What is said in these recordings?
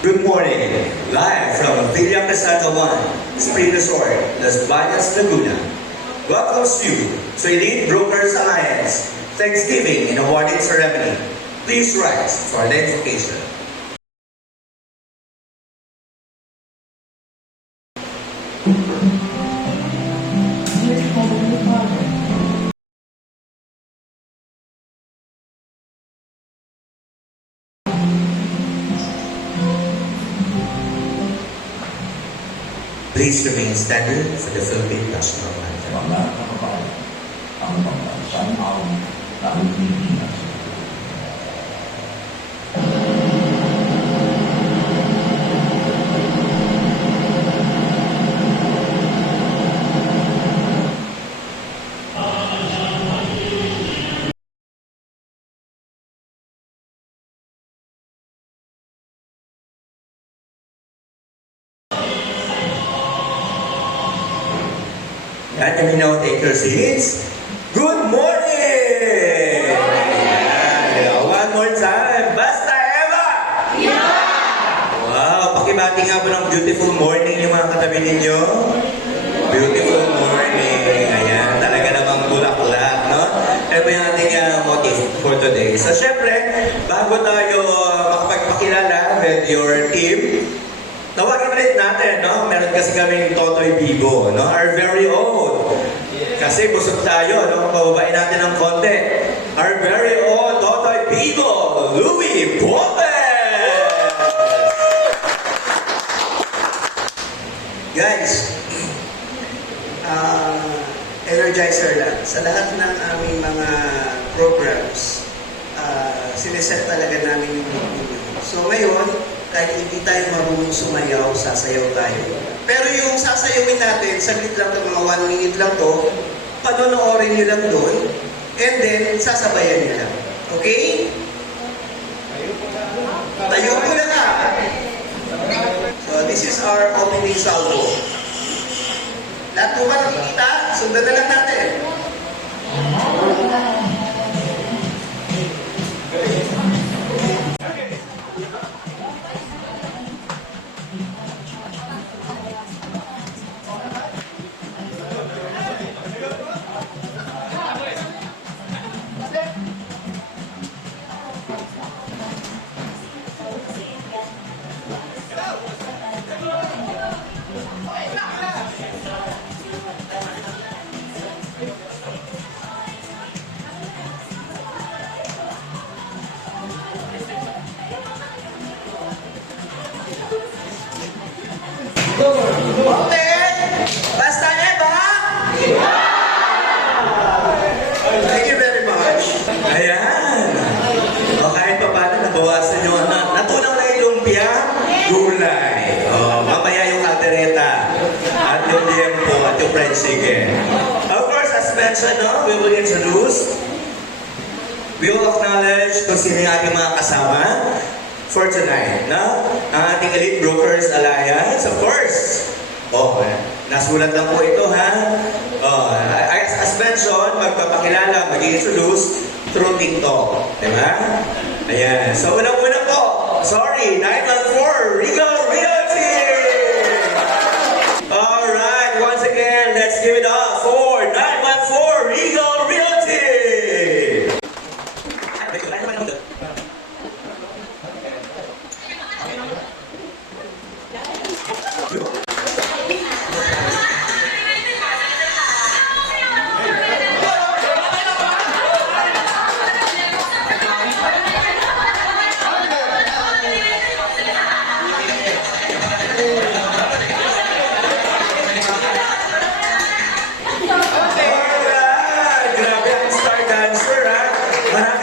Good morning, live from Villa Pesada 1, Spring Resort, Las Bañas, Laguna. Welcomes you to Elite Brokers Alliance Thanksgiving and Awarding Ceremony. Please rise for our identification. Please remain standing for the Philippine National Anthem. Mga kababayan, ang pagkansang awang ng Pilipinas. And can you now take your seats? Good morning! Yeah. One more time. Basta Eva! Yeah! Wow, pakibati nga po ng beautiful morning yung mga katabi ninyo. Beautiful morning. Ayan, talaga namang bulak-bulak, no? Ito yung ating motive for today. So, syempre, bago tayo makapagpakilala with your team, tawagin ulit natin, no? Meron kasi kaming Totoy Bibo, no? Our very own. Kasi busog tayo, no? Pababain natin ng konti. Our very own Totoy Bibo, Louie Popes! Guys, energizer lang. Sa lahat ng aming mga programs, sineset talaga namin yung mood ninyo. So ngayon, kahit hindi tayo marunong sumayaw, sasayaw tayo. Pero yung sasayawin natin, saglit lang ito, mga 1 minute lang to, panonoorin nyo lang doon, and then sasabayan nyo lang. Okay? Tayo po na ka. So this is our opening salvo. Lahat po ba nakikita? Sundan na lang natin. Okay! Basta Eva! Thank you very much. Ayan. O kahit pa paano, nabawasan yung natunaw na yung lumpia, gulay. O, mamaya yung kaldereta, at yung liempo, at yung fried chicken. Of course, as mentioned, no, we will introduce, we will acknowledge kung sino yung ating mga kasama for tonight, no? Ang ating Elite Brokers Alliance, of course. Oh, nasulat lang po ito, ha? Oh, as mentioned, magpapakilala, mag-introduce through TikTok. Diba? Ayan. So, unang-una po, sorry, 914 Regal Realty! Alright, once again, let's give it up for 914 Regal Realty!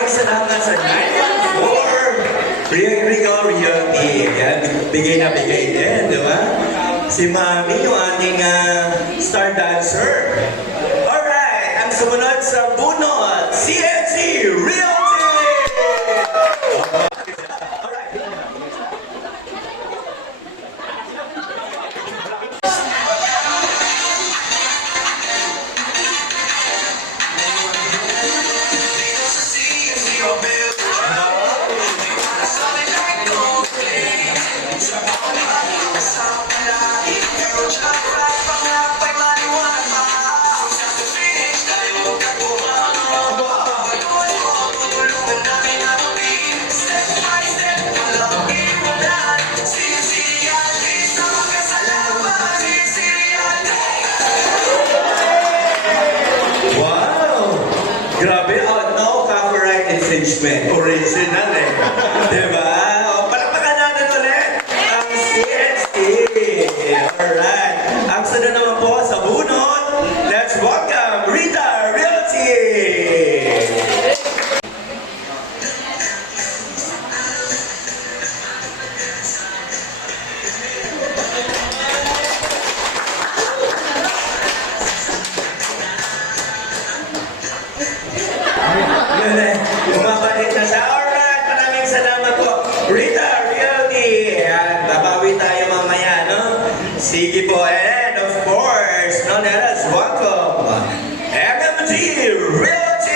Salamat sa 914 Regal Realty. Yan, bigay na bigay din, di ba? Si Mami, yung ating star dancer. Alright, ang sumunod sa bunot, CNC Realty! Sige po, and of course, no, let us welcome MMG Realty!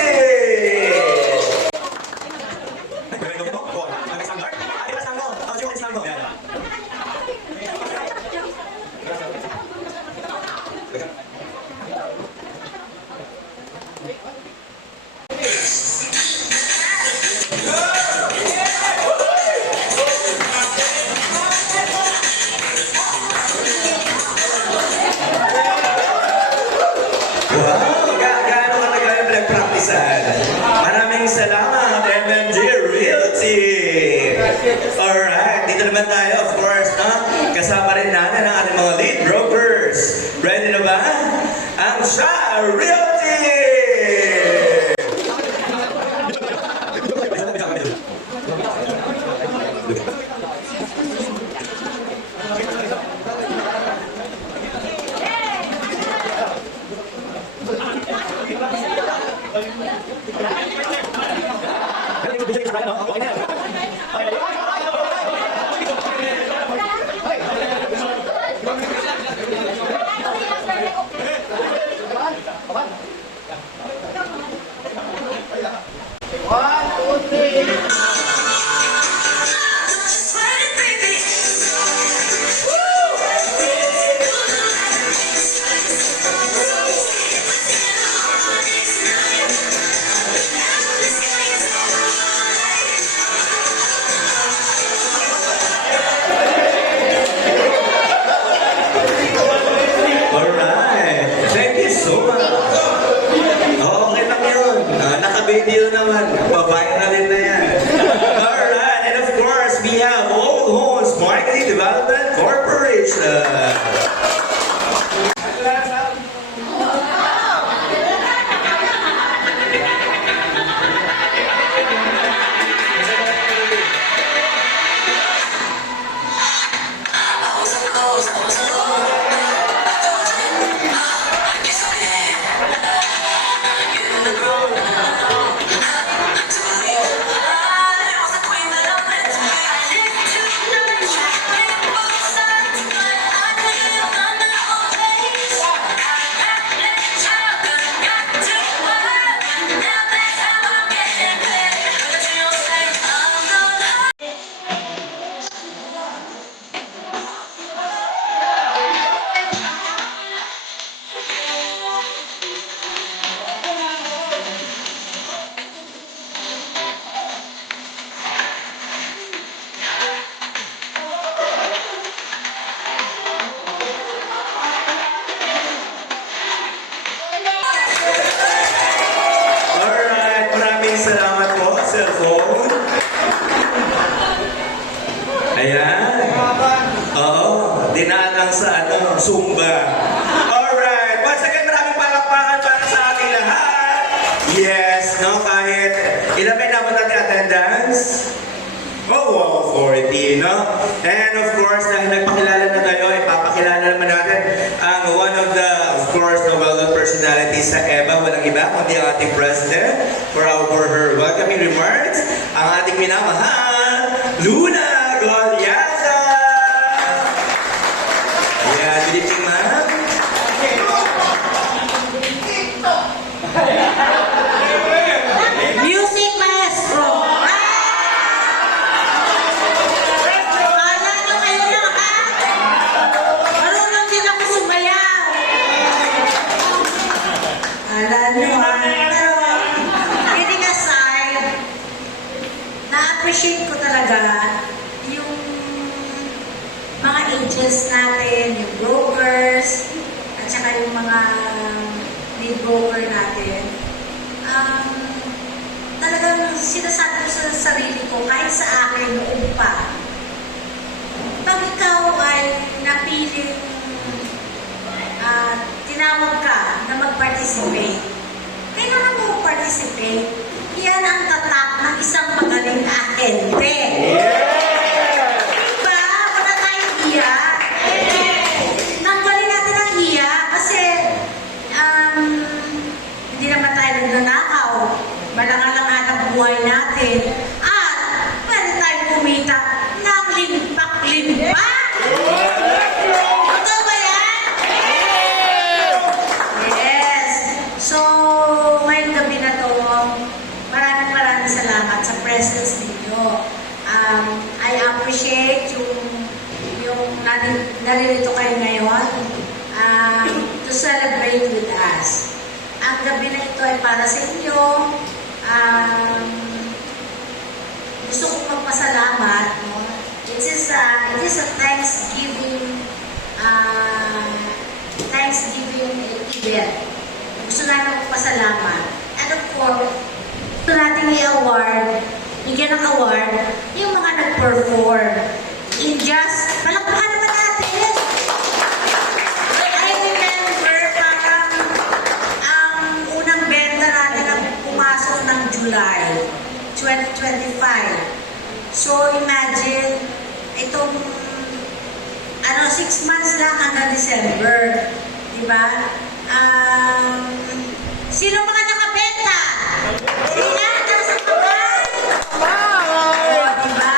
Wow! Gaano katagal yung pinag-practicean? Maraming salamat, MMG Realty! Alright, dito naman tayo, of course, no? Kasama rin natin ang ating mga lead brokers. Ready na ba? Ang Sha Realty! Alright, thank you so much. Okay lang yun. Naka-video naman. Pa-viralin na yan. Alright, and of course, we have Old Homes Marketing Development Corporation. Alright, maraming salamat po, cellphone. Ayan. Oo, dinaan lang sa Zumba. Alright, once again, maraming palakpakan para sa ating lahat. Yes, no, kahit ilan ba inabot natin attendance? Oh, wow, 40, no? And of course, dahil nagpakilala na tayo, ipapakilala naman natin ang one of the, of course, the well-known personalities sa EBA, walang iba, kundi ang ating president for her welcoming remarks, ang ating minamahal, Luna Goliaza! Yeah, good evening, ma'am. Music maestro! Kala nyo kayo lang, ha? Marunong din ako sumayaw. Kala nyo, ha? Pero, kidding aside, na-appreciate ko talaga yung mga agents natin, yung brokers, at saka yung mga lead broker natin. Talagang sinasabi ko sa sarili ko, kahit sa akin noon pa, pag ikaw ay napiling tinawag ka na mag-participate, kailangan mo mag-participate. Yan ang tatak ng isang magaling na ahente. Diba? Wala tayong iya. Nanggalin natin ang iya kasi hindi naman tayo nagnanakaw. Malangalangan ang buhay natin. At pwede tayong kumita ng limpak-limpak. Totoo ba I appreciate yung naririto kayo ngayon to celebrate with us. Ang gabi na ito ay para sa inyo. Gusto kong magpasalamat. No? It is a Thanksgiving event. Gusto natin magpasalamat. And of course, gusto natin bigyan ng award, yung mga nag-perform. Palakpakan naman natin. I remember, parang ang unang benta natin ang pumasok ng July 2025. So, imagine, itong 6 months lang hanggang December. Diba? Sino mga nakabenta? Sila, nasa kamay. Diba?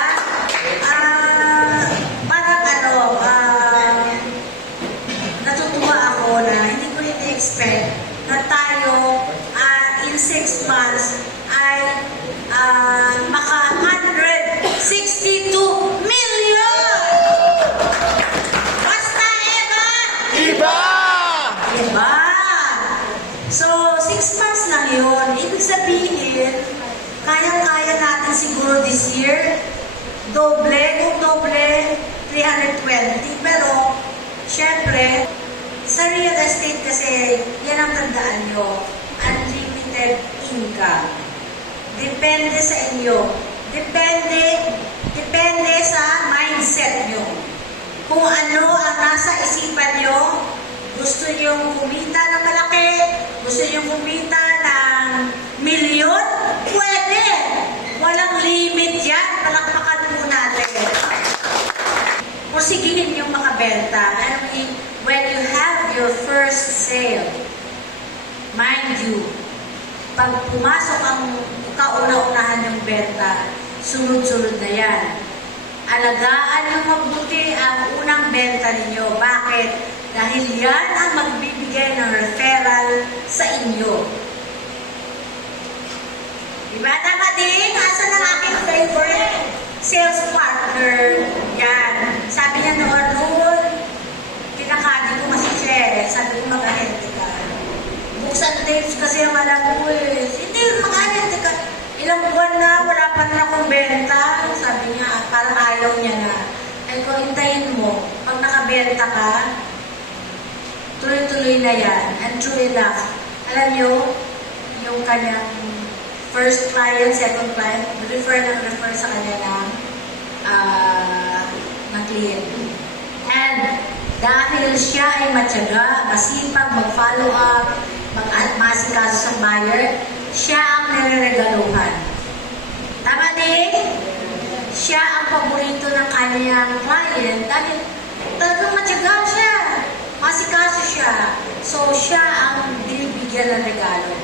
Natutuwa ako na hindi ko expect na tayo in 6 months ay maka 162 million! Basta Eva! Iba! Diba? So, 6 months lang yun. Ibig sabihin, kaya-kaya natin siguro this year, kung doble, 320. Pero, syempre, sa real estate kasi, yan ang tandaan nyo, unlimited income. Depende sa inyo. Depende sa mindset nyo. Kung ano ang nasa isipan nyo, gusto nyo kumita ng malaki, gusto nyo kumita ng milyon, pwede. Walang limit yan. Palakpakan po natin. Porsigihin yung makabenta. When you have your first sale, mind you, pag pumasok ang kauna-unahan yung benta, sunod-sunod na yan. Alagaan yung mabuti ang unang benta ninyo. Bakit? Dahil yan ang magbibigay ng referral sa inyo. Diba? Tama din? Asan ang aking favorite sales partner? Yan. Sabi niya noon, kinakadi ko kasi siya eh. Sabi ko mag-ahente ka. Buksan dates kasi ang alam ko eh. Hindi, mag-ahente ka. Ilang buwan na, wala pa na akong benta. Sabi niya, parang ayaw niya na. Ay ko, hintayin mo. Pag nakabenta ka, tuloy-tuloy na yan. And true enough, alam niyo, yung kanyang first client, second client, refer sa kanya ng client. And dahil siya ay matyaga, masipag, mag-follow up, mag-masikaso sa buyer, siya ang nireregaluhan. Tama din? Siya ang paborito ng kanyang client dahil talagang matyaga siya. Masikaso siya. So, siya ang binibigyan ng regalo.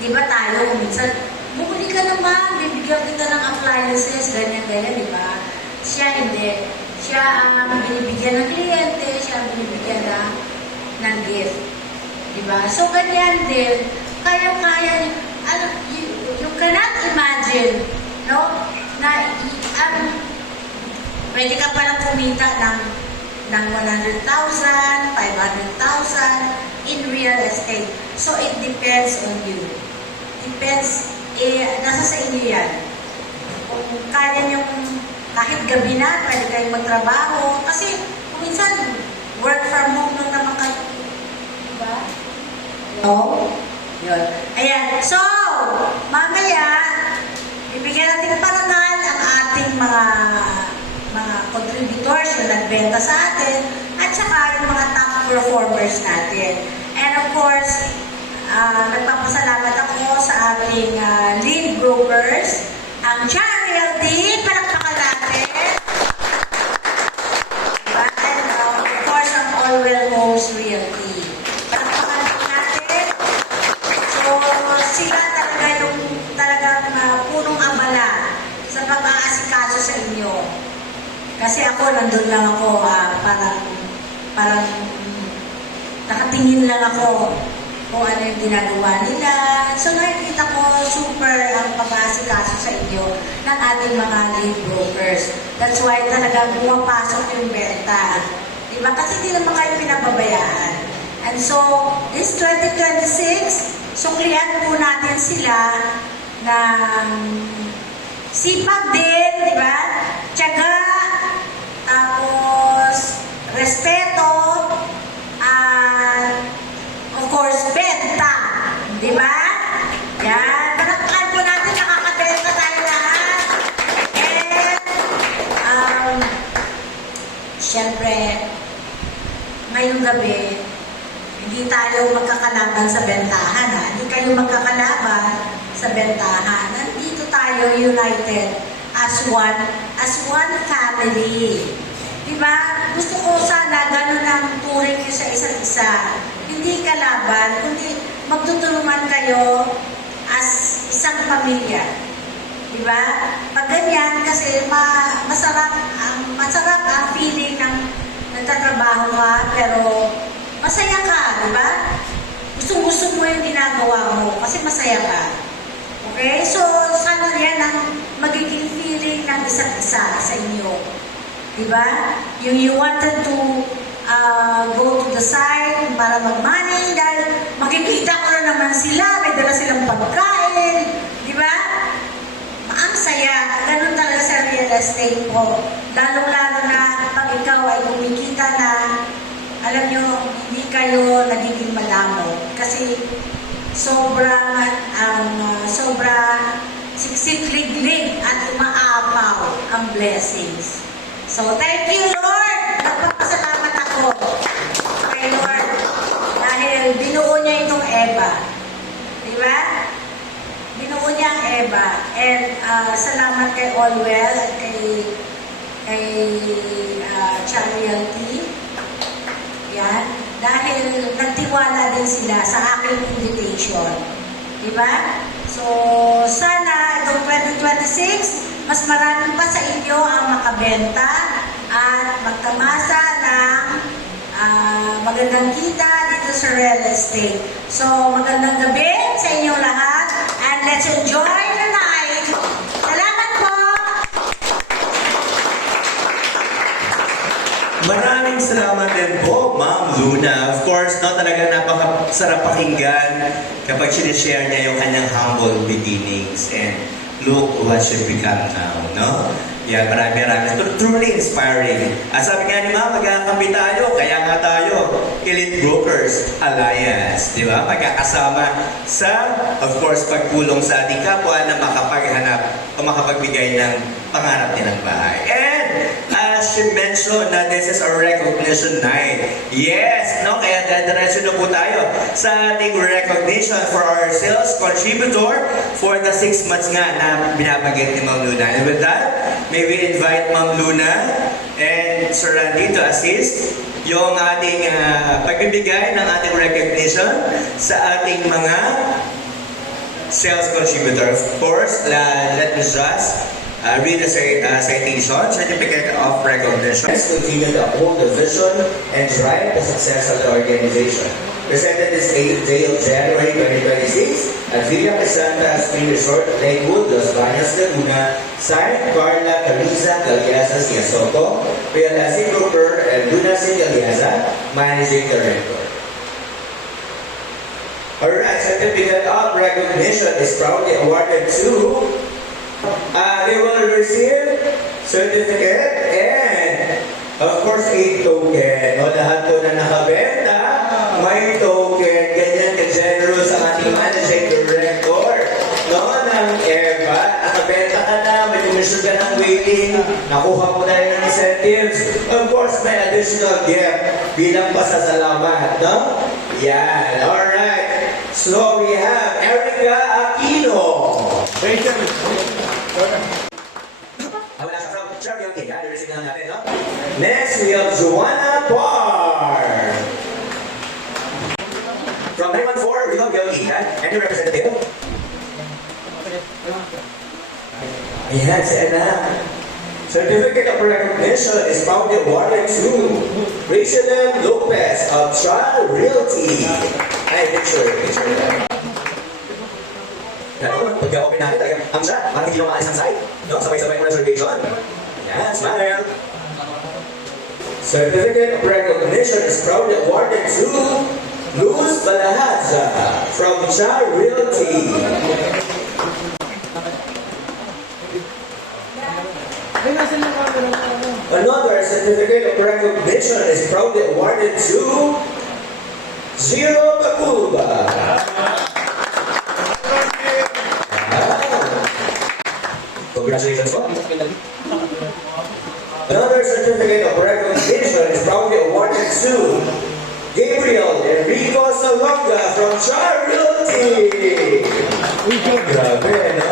Di ba tayo, minsan, bumuli ka naman, bibigyan kita ng appliances, ganyan-ganyan, di ba? Siya hindi. Siya ang binibigyan ng kliyente, siya ang binibigyan ng gift. Di ba? So, ganyan din. Kaya-kaya, you cannot imagine, no? Na, pwede ka palang kumita ng 100,000, 500,000 in real estate. So, it depends on you. Depends, nasa sa inyo yan. Kung kaya nyo, kahit gabi na, pwede kayong magtrabaho. Kasi, kung minsan, work from home lang naman kayo. Diba? No? Yun. Ayan. So, mamaya, bibigyan natin ng parangal ang ating mga contributors yung nagbenta sa atin at saka yung mga top performers natin. And of course, nagpapasalamat ako sa ating lead brokers, ang Char Realty, palakpakan natin. And of course, ang Allwell Homes Realty. Palakpakan natin. So, sila talaga yung talagang punong abala sa pag-aasikaso sa inyo. Kasi ako, nandun lang ako, parang nakatingin lang ako. kung ano yung ginagawa nila. So nakikita ko super ang pag-aasikaso sa inyo ng ating mga lead brokers. That's why talagang pumapasok yung benta. Diba? Kasi hindi naman kayo pinababayaan. And so, this 2026, suklian po natin sila ng sipag din, di ba? Tiyaga, tapos respeto, at of course, benta. Di ba? Yan. Palakpakan po natin, nakakabenta tayo lahat. And, syempre, ngayong gabi, hindi tayo magkakalaban sa bentahan. Ha? Hindi kayo magkakalaban sa bentahan. Nandito tayo united as one family. Diba? Gusto ko sana ganun ang turing nyo sa isa't isa. Hindi kalaban, kundi magtutulungan kayo as isang pamilya. Diba? Pag ganyan, kasi masarap ang feeling ng nagtatrabaho ka, pero masaya ka, di ba? Gusto mo yung ginagawa mo kasi masaya ka. Okay? So, sana yan ang magiging feeling ng isa't isa sa inyo. Di ba? Yung you wanted to go to the side para mag-money dahil makikita ko na naman sila, may dala silang pagkain. Di ba? Ang saya. Ganun talaga sa real estate po. Lalong-lalo na pag ikaw ay kumikita na, alam nyo, hindi kayo nagiging madamo. Kasi sobrang siksik-liglig at umaapaw ang blessings. So, thank you, Lord! Nagpapasalamat ako kay Lord dahil binuo niya itong Eva. Di ba? Binuo niya ang Eva. And salamat kay Allwell at kay Charity. Yan. Dahil nagtiwala din sila sa aking invitation. Diba? So, sana itong 2026, mas marami pa sa inyo ang makabenta at magtamasa ng magandang kita dito sa real estate. So, magandang gabi sa inyong lahat and let's enjoy the night. Salamat po! Maraming salamat din po, Ma'am Luna. Of course, no, talagang napakasarap pakinggan kapag sinishare niya yung kanyang humble beginnings. And look what she become now, no? Yan, marami-marami. Truly inspiring. Sabi nga ni Ma'am, magkakampi tayo, kaya nga tayo, Elite Brokers Alliance. Di ba? Magkakasama sa, of course, pagpulong sa ating kapwa na makapaghanap o makapagbigay ng pangarap nilang bahay. And, as she mentioned, na this is our recognition night. Yes, no? Kaya diretso na po tayo sa ating recognition for our sales contributor for the 6 months nga na binabanggit ni Ma'am Luna. And with that, may we invite Ma'am Luna and Sir Randy to assist yung ating pagbibigay ng ating recognition sa ating mga sales contributor. Of course, let me just read the citation, Certificate of Recognition. Let's continue to uphold the vision and drive the success of the organization. Presented this 8th day of January 2026 at Villa Casanta Spring Resort, Lakewood, Los Baños, Laguna. Signed, Carla Carriza Galiazas Yasoto, Realizing Broker, and Luna Galiaza, Managing Director. Alright, Certificate of Recognition is proudly awarded to they will receive certificate and of course a token. O lahat po na nakabenta, may token. Ganyan ka-generous ang ating managing director. No, ng Eva, nakabenta ka na, may commission ka ng waiting, nakuha mo na yung incentives. Of course, may additional gift bilang pasasalamat. No? Yan. Alright. So we have Erica Aquino. Next, we have Joanna Parr. From 914, we have Yogi. And your representative? Ayan, si Anna. Certificate of Recognition is proudly awarded to Rachel M. Lopez of Trial Realty. Ay, picture. Pagka-open natin talaga, ang siya, parang hindi lumaalis ang side. No? Sabay-sabay mo reservation. Yan, smile. Certificate of recognition is proudly awarded to Luz Balahaza from Cha Realty. Another certificate of recognition is proudly awarded to Zero Bakuba. Congratulations po. Another certificate of recognition is proudly awarded to Gabriel Enrico Salonga from Char Realty. Grabe, no?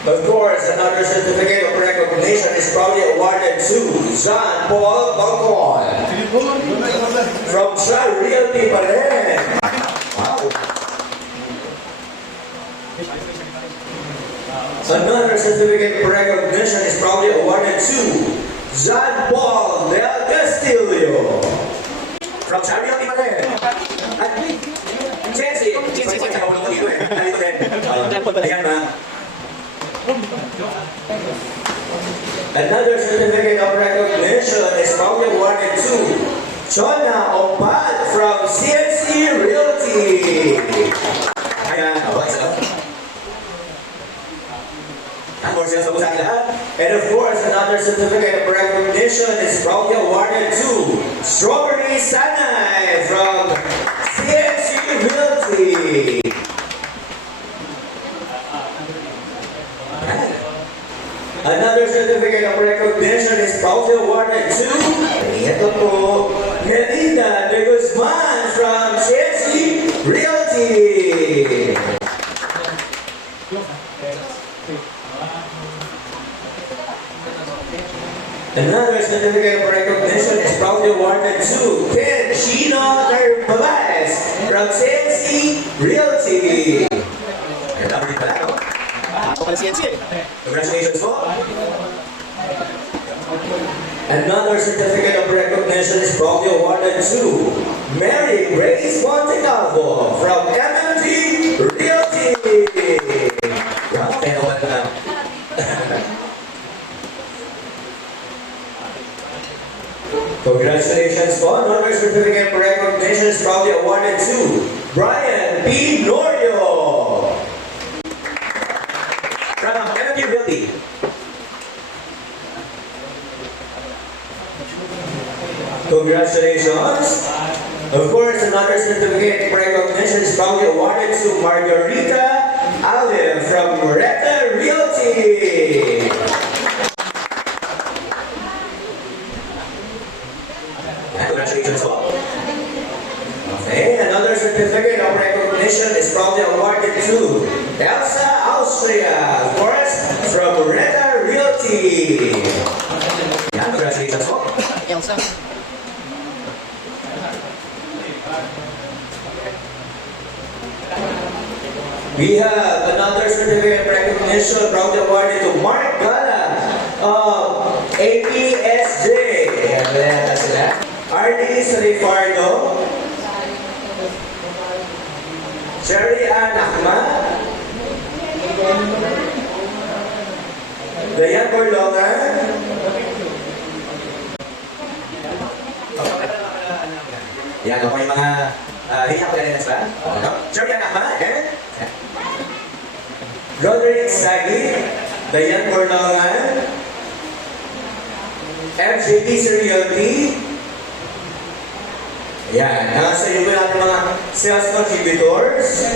Of course, another certificate of recognition is proudly awarded to Jean Paul Bangkon from Char Realty pa rin. Wow. Another certificate of recognition is proudly awarded to Jean Paul Del Castillo from Char Realty pa rin. At Chelsea po yung sa unang dito eh. Nandito rin. Ayan na. Another certificate of recognition is proudly awarded to Chona Opad from CNC Realty. Ayan, ako isa lang. More sales sa lahat. And of course, another certificate of recognition is proudly awarded to Strawberry Sanay from CNC Realty. Another certificate of recognition is proudly awarded to ito po, Melinda de Guzman from CNC Realty. Another certificate of recognition is proudly awarded to Ken Chino Narvaez from CNC Realty. Ganda mo din pala, no? Ako pala CNC. Congratulations po. Another certificate of recognition is proudly awarded to Mary Grace Montecalvo from MMT Realty. Wow, kaya naman na. Congratulations po. Another certificate of recognition is proudly awarded to Brian P. Norio from MMT Realty. Congratulations. Of course, another certificate of recognition is proudly awarded to Margarita Allen from Moreta Realty. Congratulations po. Okay, another certificate of recognition is proudly awarded to Elsa Austria, of course, from Moreta Realty. Yan, congratulations po. Elsa. We have another certificate of recognition proudly awarded to Mark Gala of APSJ. Ayan sila. Arlis Rifardo, Sherry Ann Ahmad, Dayan Borlongan, yan ako yung mga hiyak ko ganyan ba? Sherry Ann Ahmad, Roderick Sagi, Dayan Borlongan, MJP Realty. Yan, nasa iyo po natin mga sales contributors.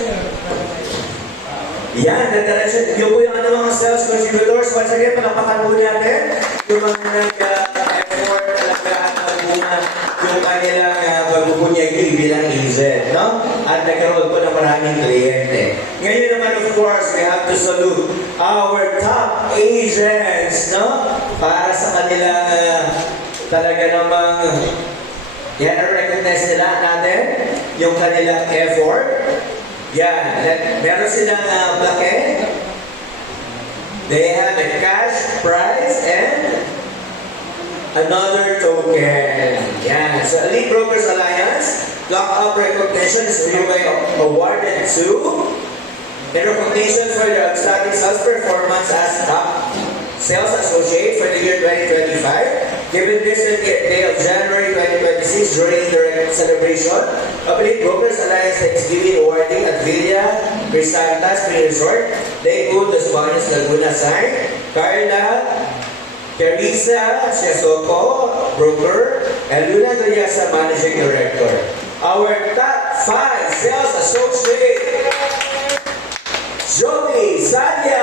Yan, nagdiretso yung po yung mga sales contributors. Once again, palapakan po natin yung mga nag-effort talaga at nagbunga yung kanilang pagbubunyagi bilang agent, no? At nagkaroon po ng maraming kliyente. Ngayon naman, of course, we have to salute our top agents, no? Para sa kanilang talaga namang yan, recognize nila natin yung kanilang effort. Yan, meron silang plaque. They have a cash prize and another token. Yan. So, Elite Brokers Alliance, Lock Up Recognition is hereby awarded to in recognition for their outstanding sales performance as top sales associate for the year 2025. Given this day of January 2026 during the celebration of Elite Brokers Alliance Thanksgiving awarding at Villa Crisanta Spring Resort, they include Los Baños Laguna Sign, Carla Teresa Siasoko, broker, and Luna Gallasa, managing director. Our top 5 sales associate, Joey Sadia.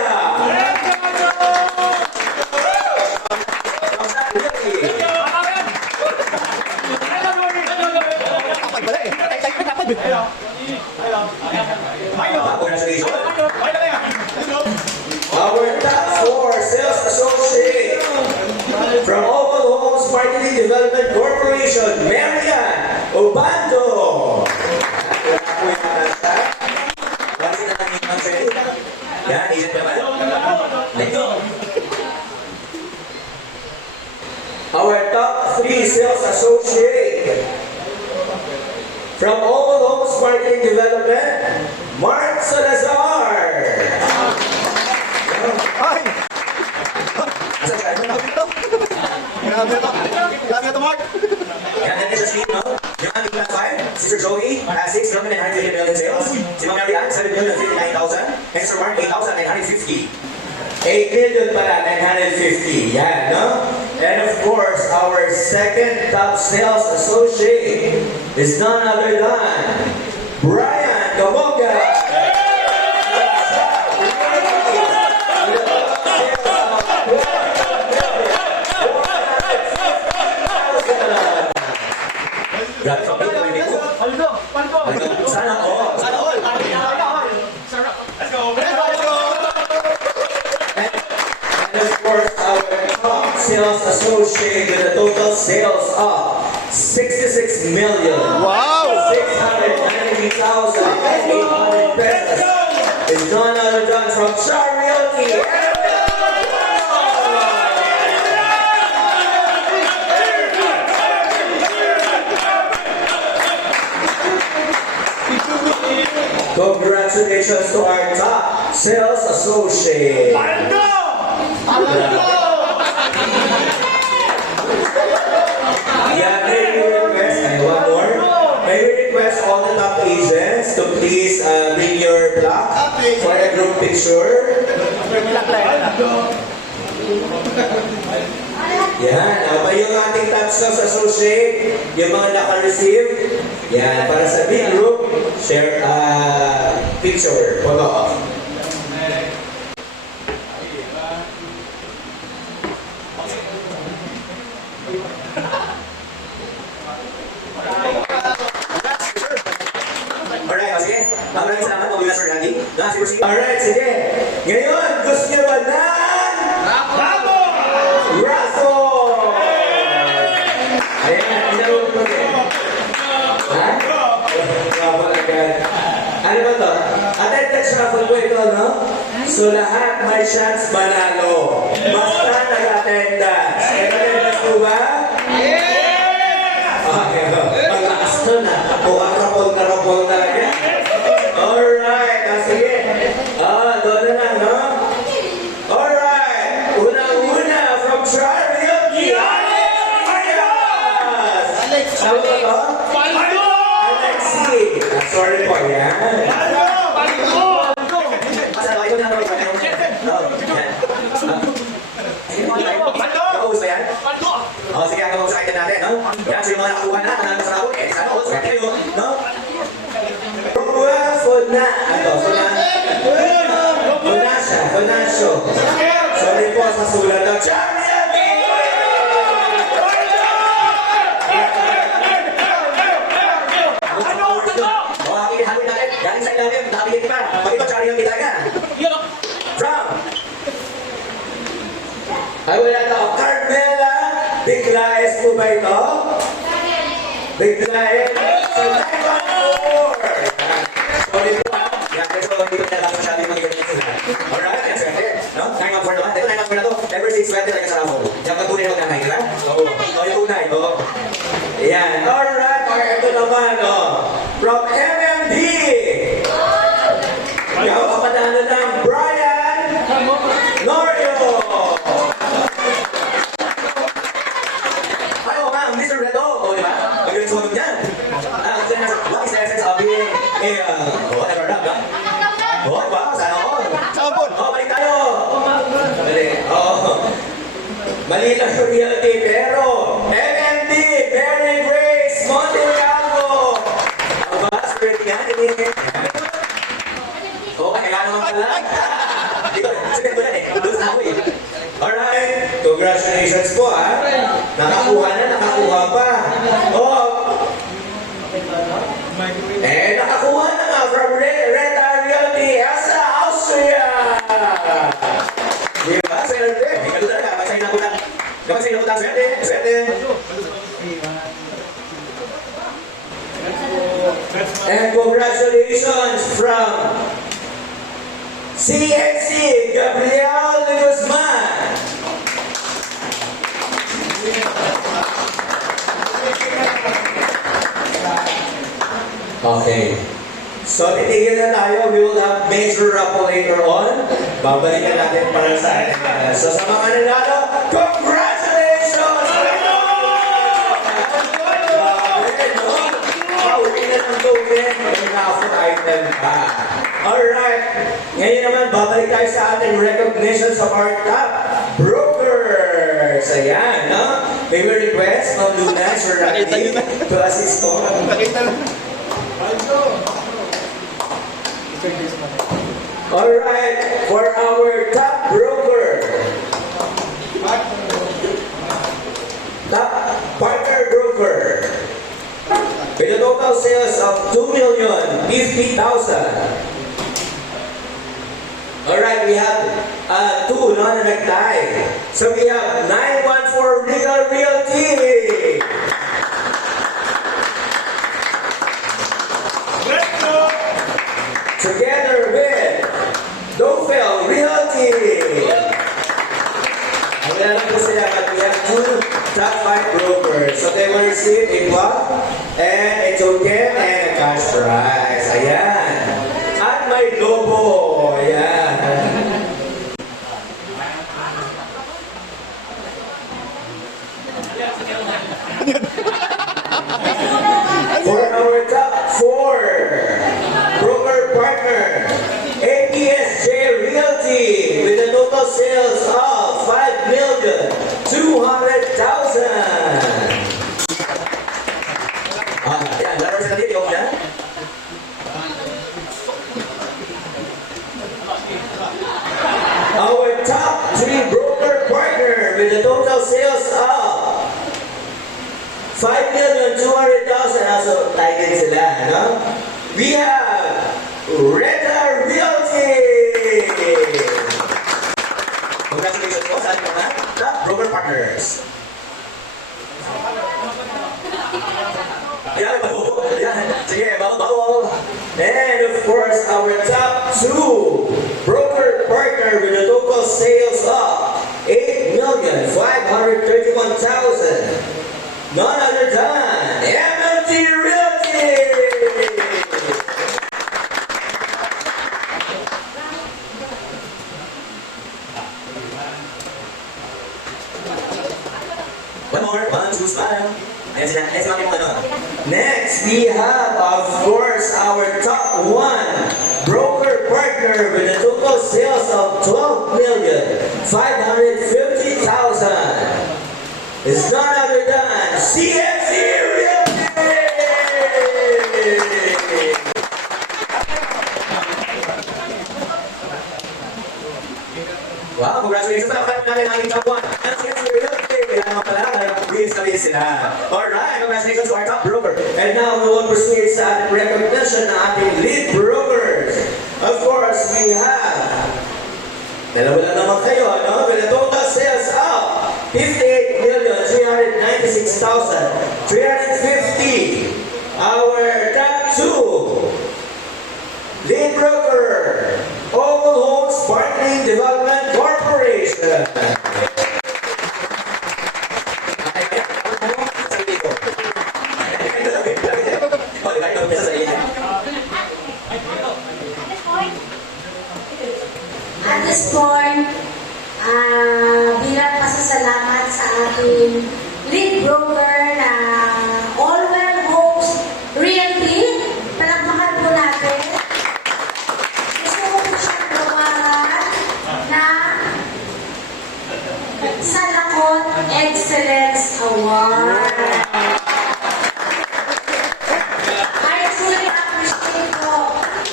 Our top 4 sales associate from Oval Homes Marketing Development Corporation, Marian Obando. Our top 3 sales associate from Oval Homes Marketing Development, Mark Salazar. Grabe ito, Mark! Yan, yan is your no? Yung ating top 5, Sister Joey, 6 million and 100 million sales. Si Ma'am Mary Ann, 7,059,000. And Sir Mark, 8,950. 8 million pala, 950. Yan, no? And of course, our second top sales associate is none other than Brian Gamoga. Grabe ka, Bill, may ko. Sana all. Sana all! And of course, our top sales associate with a total sales of 66 million. Wow! 690,800 pesos is none other than from Char Realty. Congratulations to our top sales associate. Yeah, may we request, one more. May we request all the top agents to please bring your plaque for a group picture. Yan, pa yung ating top sales associate, yung mga naka-receive, yan, para sa big group, share picture, photo off. Alright, sige. Maraming salamat po mula Sir Randy. Alright, sige. Ngayon, gusto niyo ba na? Raffle! Ayan, inarong ko ha? Raffle agad. Ano ba to? Attendance raffle po ito, no? So lahat may chance manalo. Basta nag-attendance. Attendance po ba? Okay, ang lakas nun ah. Mukhang rapol talaga. Alright, sige. Doon na lang, no? Alright, unang-una from Char Realty, Alex! Ano ba to? Alexi! Sorry po, yan. Ito na naman. Nakaus ba yan? Sige, ang sa item natin, no? Yan, so yung mga nakakuha na, nanalo sa ako, sana all, swerte kayo, no? Fona. Ano? Fonasio. Sorry po sa sulat ng Champion! Hagin natin. Galing sa ilalim, nakabigit pa. Pag ito, Champion talaga. From ay wala na ako. Carmela Biglaes po ba ito? Biglaes. So, 914. Sorry po. Yan, so hindi ko na lang masyado yung mga ganyan sila. Alright, yan, swerte. No? 914 naman. Ito, 914 na to. Ever since swerte talaga sa Ramo. Yan, pagkunin ako na 9, di ba? Oo. tunay. Oh. Ayan. Alright. Or ito naman, oh. From MMD. Ikaw ang panalo ng Brian Norio. Ay, oo nga, Mr. Redo. O, di ba? Magaling sumunod yan. What is the essence of being whatever that, ba? Oh, di ba? Sana all. Sampon. Oh, balik tayo. Mali. Oh. Mali lang yung reality, pero MMD, Mary Grace Montecarlo. Ano ba? Spirit yan? Oo, kaya naman pala. Dito, sabihin ko yan eh. Doon sa ako eh. Alright. Congratulations po ha. Nakakuha na, nakakuha pa. Oh. Nakakuha na nga from Renta Realty, Asa, Austria. Di ba? Swerte. Ikaw talaga. Pagsayin ako lang. Kapag sayin ako lang, swerte. Swerte. And congratulations from CNC Gabriel de Guzman. Okay. So, titigil na tayo. We will have major raffle later on. Babalikan natin para sa so, sa mga nanalo, congratulations! Pauwi na ng token. May raffle item pa. Alright. Ngayon naman, babalik tayo sa ating recognitions of our top brokers. Ayan, no? May request from Luna Sir Randy to assist mo. Alright, for our top broker, top partner broker, with a total sales of 2,050,000. Alright, we have two non-nagtay. So we have 914 Legal Realty. Together with Dofel Realty. Wala lang po sila, but we have two top 5 brokers. So they will receive a plot and a token and a cash prize. Ayan. At may logo. Ayan. For our top 4 broker partner, APSJ Realty, with a total sales of 5,200,000. Ayan, laro sa dito yan. Our top 3 broker partner, with a total sales of 5,200,000. Also, tayo din sila, no? We have Renta Realty. Congratulations po sa ating mga top broker partners. Ayan, bago. Ayan. Sige, bago. And of course, our top 2 broker partner with a total sales of 8,531,000. None other than MMD Realty! One more. 1, 2, smile. Ayan sila. Ayan sila mga ano. Next, we have, of course, our top 1 broker partner with a total sales of 12,550,000. It's none other than CNC Realty! Wow, congratulations sa mga namin ang top 1. Ang CNC Realty, kailangan naman pala, kaya sila. Alright, congratulations to our top broker. And now, we will proceed sa recognition ng ating lead brokers. Of course, we have, dalawa lang naman kayo, no? With a total sales of 58,396,350. Our top 2 lead broker, Oval Homes Partnering Development Corporation. bilang pasasalamat sa ating lead broker na Allwell Homes Realty. Palakpakan po natin. Gusto ko po siyang gawaran na Salakot Excellence Award. I truly appreciate po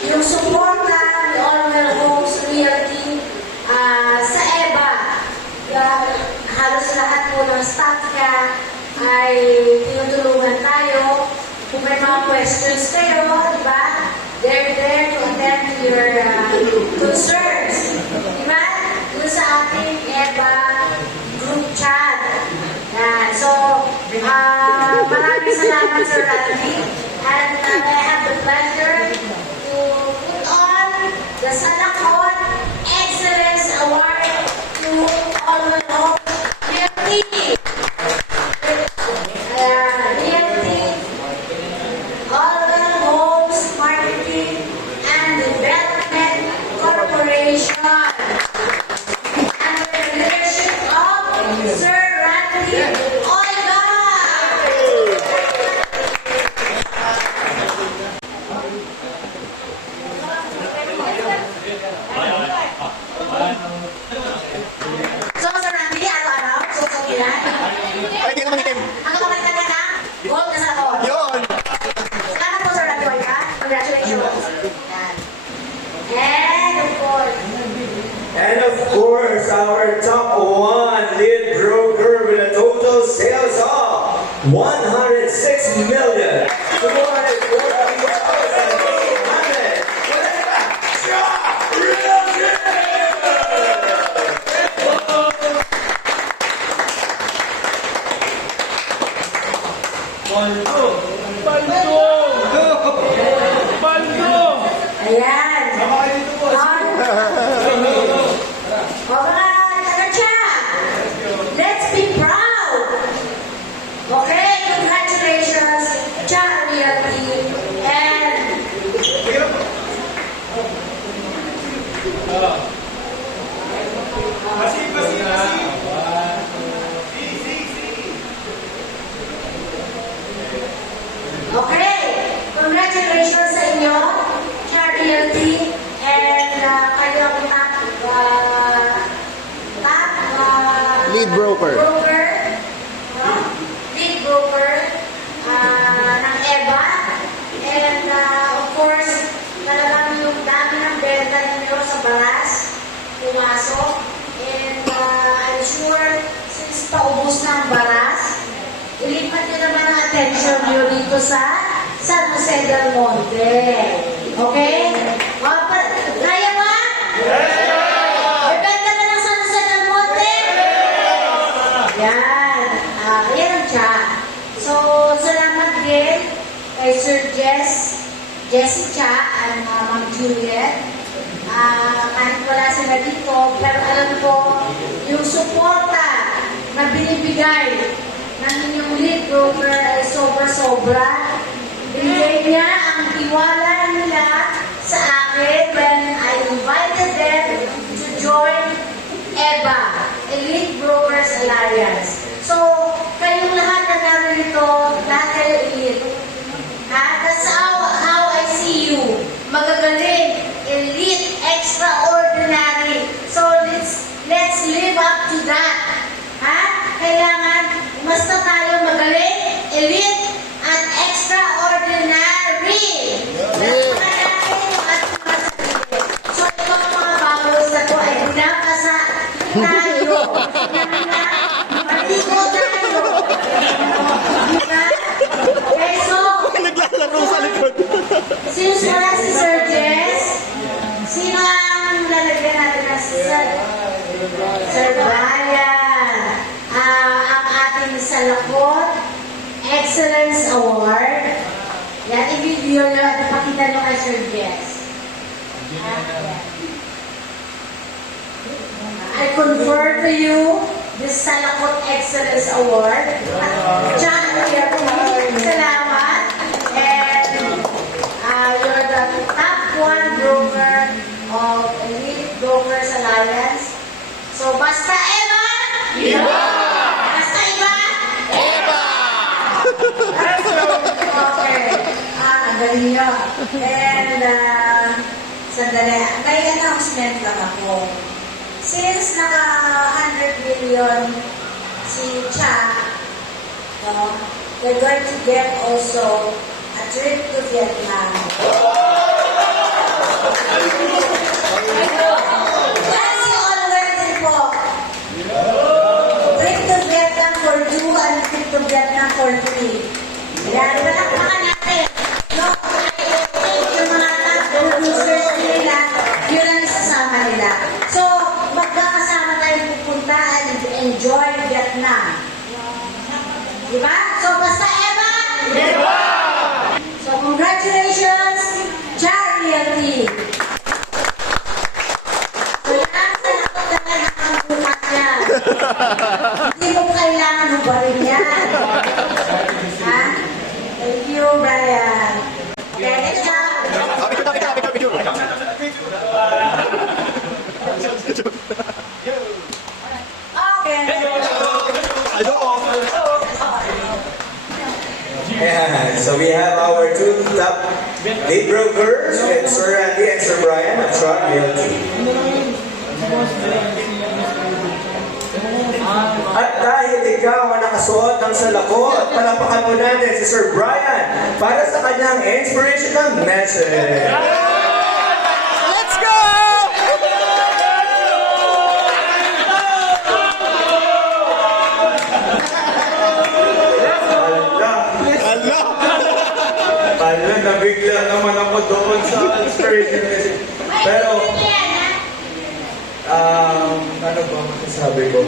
yung suporta ni Allwell Homes Realty sa EBA. Halos lahat po ng staff niya ay tinutulungan tayo. Kung may mga questions kayo, di ba? They're there to attend to your concerns. Di ba? Doon sa ating EBA group chat. Yan. So, maraming salamat, Sir Randy. And I have the pleasure to put on the Salakot Excellence Award to Allwell Homes Realty. Realty, Allwell Homes Marketing and Development Corporation. Under the leadership of Sir Randy Oiga. So, Sir Randy, araw-araw, susukilan. Ay, hindi naman itim. Ang kapatid ka na, gold ka sa ako. Yun! Salamat po, Sir Randy Oiga. Congratulations. Yan. And, of course, And of course, our top one lead broker with a total sales of 106 million. 240,800. ayan. O mga taga-tsa, let's be proud. Okay, congratulations, Tsa Realty. And okay, congratulations sa inyo, Tsa Realty. And kayo ang Lead broker. Lead broker ng EBA. And of course, talagang yung dami ng benta ninyo sa baras, pumasok. And I'm sure, since paubos na ang baras, ilipat nyo naman ang attention nyo dito sa San Jose del Monte. Okay? Kaya ba? Bebenta ka ng San Jose del Monte? Yan. Yan ang chat. So, salamat din kay Sir Jessie Cha at Ma'am Juliet. Kahit wala sila dito, pero alam ko, yung suporta na binibigay ng inyong lead broker ay sobra-sobra. Binigay niya ang tiwala nila sa akin when I invited them to join EBA, Elite Brokers Alliance. So, kayong lahat na narito, lahat kayo elite. That's how I see you. Magagaling, elite, extraordinary. So, let's live up to that. Kailangan, basta tayo magaling, elite, at extraordinary. So, itong mga bubbles na to ay binabasa tayo. Maligo tayo. Diba? Okay, so, Naglalaro sa likod. since wala si Sir Jess, sino ang lalagyan natin na si Sir Brian? Ang ating Salakot Excellence Award. Yan, i-video nyo at ipakita nyo kay Sir Jess. I confer to you this Salakot Excellence Award. John, salamat. And you're the top one broker of Elite Brokers Alliance. So, basta Eva? Iba! Basta iba? Eva! Okay. Ang galing nyo. And, sandali, may announcement lang ako. Since naka 100 billion si Cha, no, we're going to get also a trip to Vietnam. That's the already po. Trip to Vietnam for 2 and trip to Vietnam for 3. Yan, palakpakan natin. No, yung mga top producers nila, yun ang isasama nila. So, magkakasama tayo pupunta and enjoy Vietnam. Diba? So, basta Eva? Diba? So, congratulations, Charity. So, yan sa nakatala ng bukas yan. Hindi mo kailangan hubarin yan. Ha? Thank you, Brian. Okay, next job. Okay. Yeah, so we have our two top lead brokers, and Sir Randy and Sir Brian of Tron Realty. At dahil ikaw ang nakasuot ng salakot, palapakan mo natin si Sir Brian para sa kanyang inspirational message. Let's go! Ala, nabigla naman ako doon sa inspiration message. Pero, ano ba masasabi ko?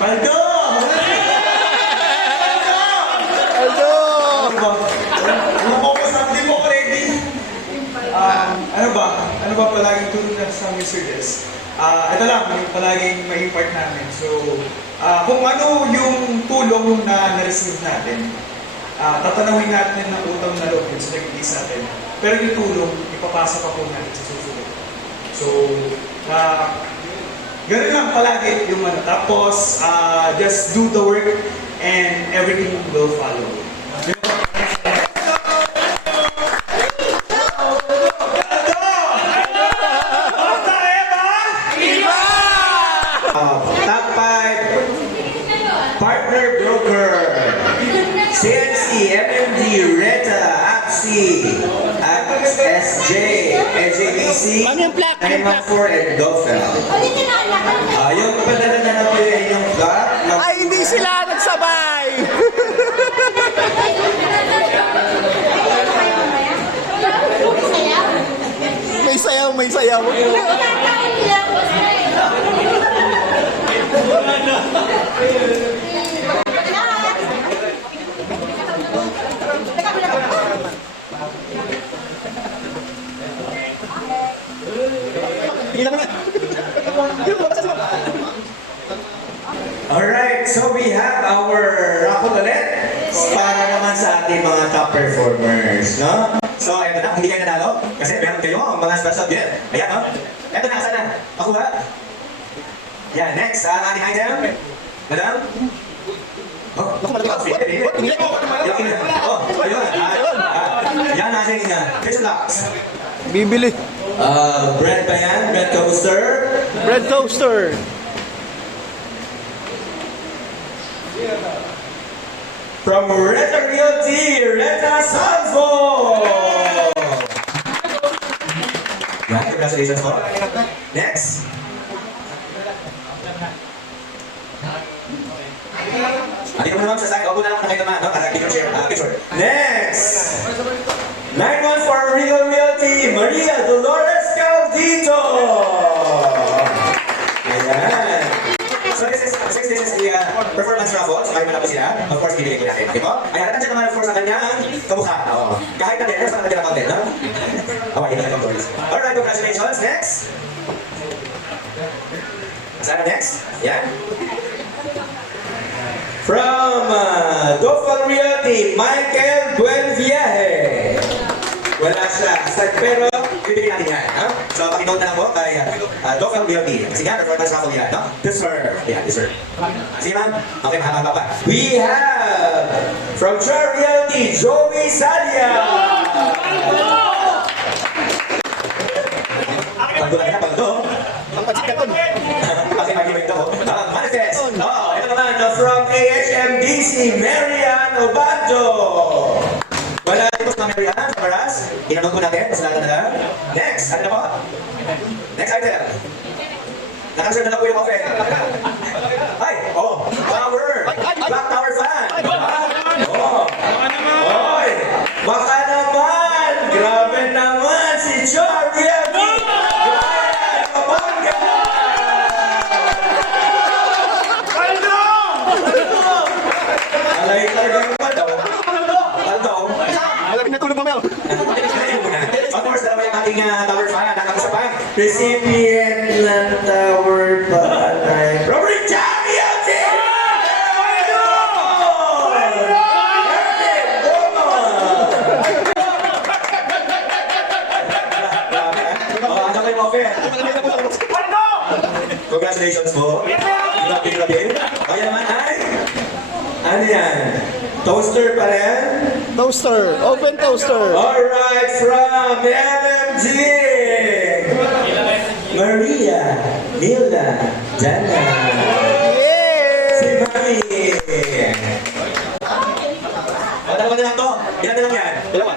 Paldo! Aldo! Ano ba? Hindi mo ready. Ano ba? Ano ba palaging tulong na sa messages? Ito lang, yung palaging may part namin. So, kung ano yung tulong na na-receive natin, tatanawin natin ng utang na loob yun sa nag-iis natin. Pero yung tulong, ipapasa pa po natin sa susunod. So, ganun lang palagi yung ano. Tapos, just do the work and everything will follow. Top 5 partner broker CNC, MMD, Reta, AXI, SJ, NJBC, 914, and Goffel. Yung padala na napili yung clock. Ay, hindi sila nagsabay! May sayaw, may sayaw. Alright, so we have our raffle ulit para naman sa ating mga top performers, no? So, eto na, hindi kayo nanalo kasi meron kayo ang mga special gift. Ayan, no? Eto na, saan na? Pakuha. Yan, next, ang ating item. Madam? Oh, yan ating kitchen locks. Bibili. Bread ba yan? Bread toaster? Bread toaster. From Reta Realty, Reta Salvo! Yan, congratulations po. Next. Hindi mo naman sa side. Opo na lang kayo naman, no? Para kita share picture. Next! 914 Real Realty, Maria Dolores Caldito! Ayan. So this is the performance raffle. So kayo malapos sila. Of course, bibigay ko natin. Okay po? Ayan, nandiyan naman of course ang kanyang kamukha. Oo. Kahit na din, sa kanyang content, no? Oh, yun na kanyang Alright, congratulations. Next! Saan next? Yan. From Goffel Realty, Michael Buenviaje. Wala siya. Pero, bibigyan natin yan. Ha? So, pakita note na lang po kay Local Realty. Kasi nga, performance raffle yan, no? Deserve. Yeah, deserve. Sige ma'am. Okay, mahaba pa. We have from Char Realty, Joey Salia. Pagdo na pagdo. Kasi mag-ibig to. Manifest. Oh, ito naman from AHMDC, Marian Obando. Wala ito sa Marian, sa Paras. Inanong ko natin, pasalatan na lang. Next, ano na po? Next item. Nakasunod na lang po yung offer. Ay, oh, power. Black Tower fan. Oh. Oy, baka naman. Grabe naman si Jorge. Alay talagang paldaw. Paldaw. Malapit na tulog mamaya. Of course, dalawa yung ating tower fan. Nakakasa pa. Recipient ng tower fan ay Robert Champion! Congratulations po. Grabe. Kaya naman ay, ano yan? Toaster pa rin? Toaster. Open toaster. Alright, from MMG! Maria, Milda, Jana. Si Yay! Mami. Dalawa na lang to. Ilan na lang yan? Dalawa.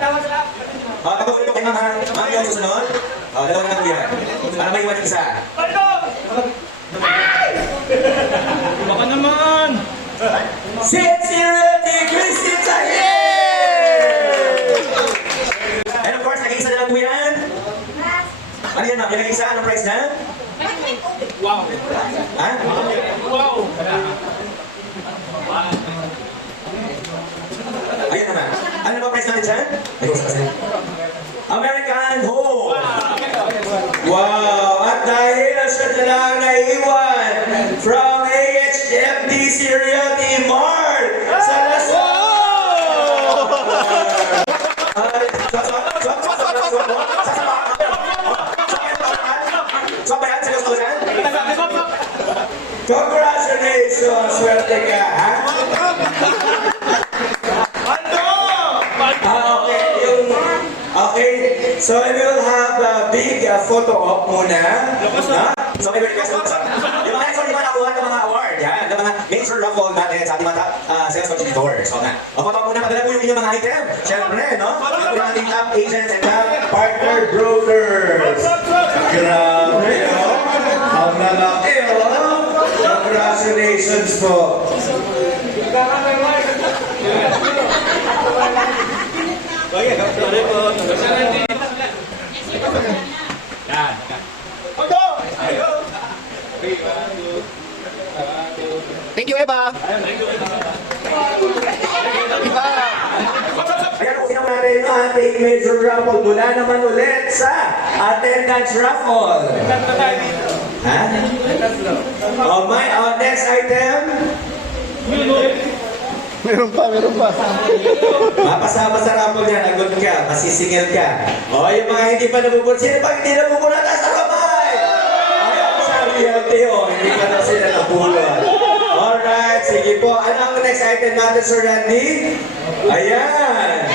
Tapos ito kay Mama. Mami yung susunod. Dalawa na lang po yan. Para may iwan yung isa. Baka naman! CNC Realty, Christy Taye! And of course, nag-iisa na lang po yan. Ano yan ma'am? Yung nag-iisa, anong price na? Wow! Ha? Wow! Ayan naman. Ano ba price natin dyan? American Home! Wow! At dahil siya na lang naiwan from AHMDC Realty Mart sa Lasal! Congratulations! Swerte ka, ha? Okay, so we will have a big photo op muna. Ha? So may request ko sa yung mga next one nakuha ng mga award, yan, ng mga major raffle natin sa ating mga sales contributors. So na, o photo muna, padala po yung inyong mga item. Siyempre, no? Ito yung ating top agents and top partner brokers. Grabe, no? Ang lalaki, oh. Congratulations po. Thank you, Eva. Ayan, usin naman natin yung ating major raffle mula naman ulit sa attendance raffle. Ha? Oh, my next item. Meron pa. Mapasama sa raffle niya, nagot ka, masisingil ka. O, yung mga hindi pa nabubunot, sino pa hindi nabubunot, taas ang kamay! Ayan, sabi yung Teo, hindi pa na sila nabulot. Alright, sige po. Ano ang next item natin, Sir Randy? Ayan.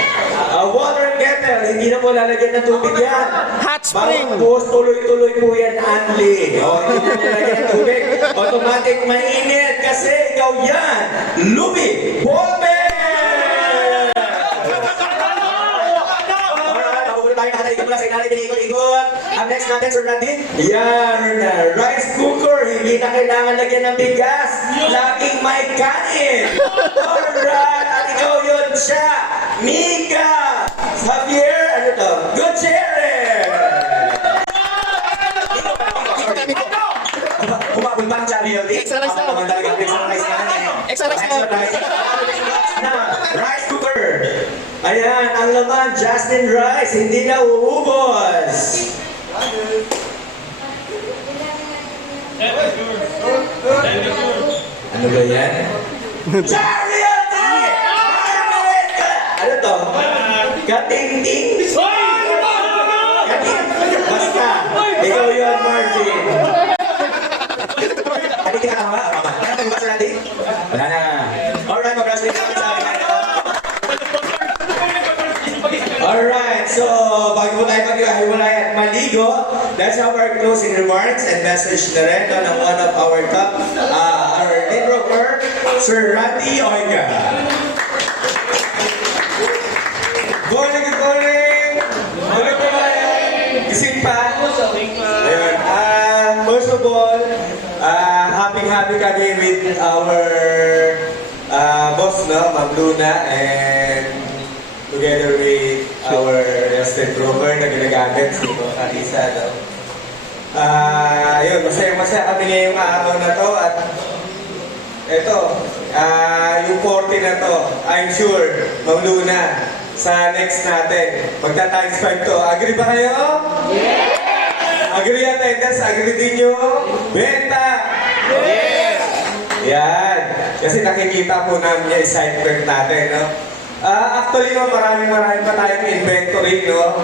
Water kettle. Hindi na po lalagyan ng tubig yan. Hot spring. Bawat tuloy-tuloy po yan, Anli. O, hindi na lalagyan ng tubig. Automatic mainit kasi ikaw yan. Lumi. Bombe! Tayo nakatalikod mula sa inalit, iniikot-ikot. Ang next natin, Sir Randy, yan, rice cooker. Hindi na kailangan lagyan ng bigas. Laging may kanin. Alright, at ikaw yun siya. Mika, Javier, ano to? Gutierrez. Kumabul ba ang Charlie? Extra rice na. Extra rice na. Extra rice na. Rice cooker. Ayan, ang laman, Justin Rice, hindi na uubos. Ano ba yan? Charlie! Ano to? Kating-ting? Kating? Basta, ikaw Hindi ka tama. Ano ba, Sir Randy? Wala na. Alright, congratulations sa akin. Alright, so bago tayo maghiwalay at maligo, let's have our closing remarks and message na rin ng one of our top, our lead broker, Sir Randy Oiga. Good morning! Good morning! Gising pa? Ayun. First of all, happy kami with our boss, no, Ma'am Luna, and together with our assistant broker na ginagamit si Carissa, no. Yun, masaya kami ngayong araw na to at eto, yung 40 na to, I'm sure, Ma'am Luna, sa next natin, magta-times 5 to. Agree ba kayo? Yes! Agree attendance, agree din nyo? Benta! Yes! Yan. Kasi nakikita po namin yung excitement natin, no? Actually, no, marami pa tayong inventory, no?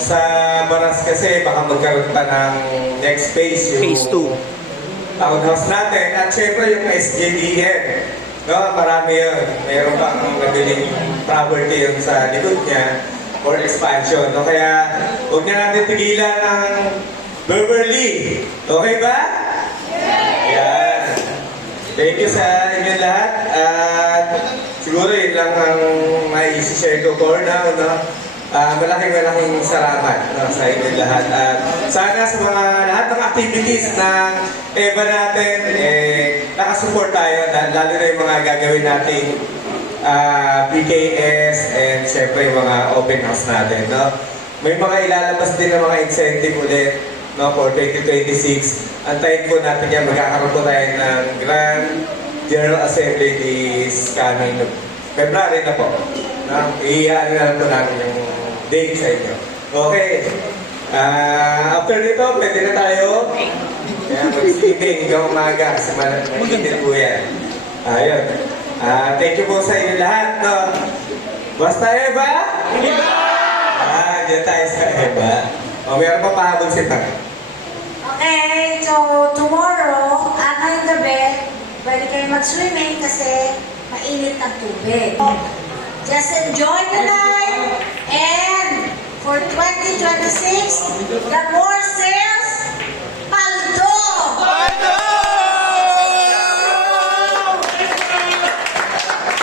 Sa Baras kasi, baka magkaroon pa ng next phase. Phase 2. Townhouse natin. At syempre, yung SJDM. No, marami yun. Mayroon pang nabiling property yun sa likod niya for expansion. No? Kaya, huwag na natin tigilan ng Beverly. Okay ba? Yan. Thank you sa inyo lahat. At siguro yun lang ang may isi-share ko for now. No? Malaking salamat, no, sa inyo lahat. At sana sa mga lahat ng activities ng EVA natin, nakasupport tayo, lalo na yung mga gagawin nating PKS and syempre yung mga open house natin. No? May mga ilalabas din ng mga incentive ulit, no, for 2026. Antayin po natin yan, magkakaroon po tayo ng Grand General Assembly this coming February na po. No? Iyan na lang po natin yung date sa inyo. Okay. After nito, pwede na tayo. Kaya mag-sleeping hanggang umaga. Kasi mag-sleeping po yan. Ayun. Thank you po sa inyo lahat. No? Basta Eva? Diyan tayo sa Eva. Meron pa pahabol si Tang. Okay, so tomorrow, ngayong gabi, pwede kayo mag-swimming kasi mainit ang tubig. Just enjoy the night, and for 2026, the more sales, paldo!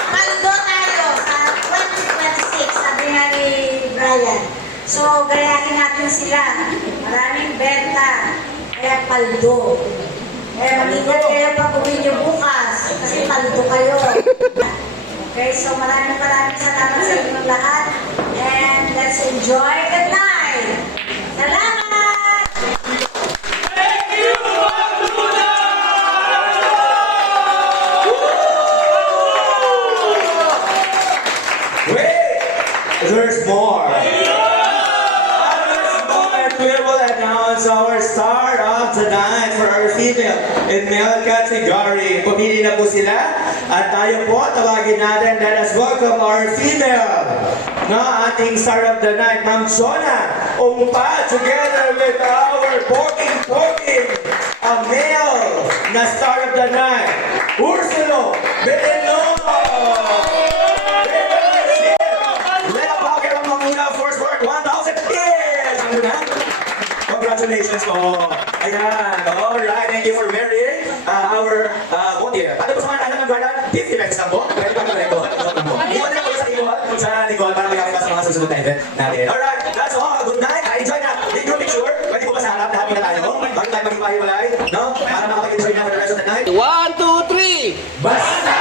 Paldo tayo sa 2026, sabi nga ni Brian. So, gayahin natin sila. Maraming benta, kaya paldo. Kaya mag-ingat kayo pag uwi nyo bukas, kasi paldo kayo. Okay, so maraming salamat sa inyong lahat. And let's enjoy the night. Salamat! Thank you, Luna! Wait! There's more! We will announce our star of the night for our female and male category. Pumili na po sila at tayo po tawagin natin. Let us welcome our female na ating star of the night, Ma'am Jonah Umpa, together with our poking a male na star of the night, Ursulo Benelo. Let us welcome ang mga first word 1,000 years. Congratulations po. Ayan. Alright. Thank you for marrying our volunteer. Ano po sa mga anak ng Guarda? 50 pesos lang po. Pwede ba ng record? Iwan na po sa iwan. Sa Nicole para magamit pa sa mga susunod na event natin. Alright. That's all. Good night. Enjoy na. Take your picture. Pwede po ba sa harap? Lahat na tayo. Bago tayo maghipahiwalay. No? Para makapag-enjoy na for the rest of the night. 1, 2, 3! Basta!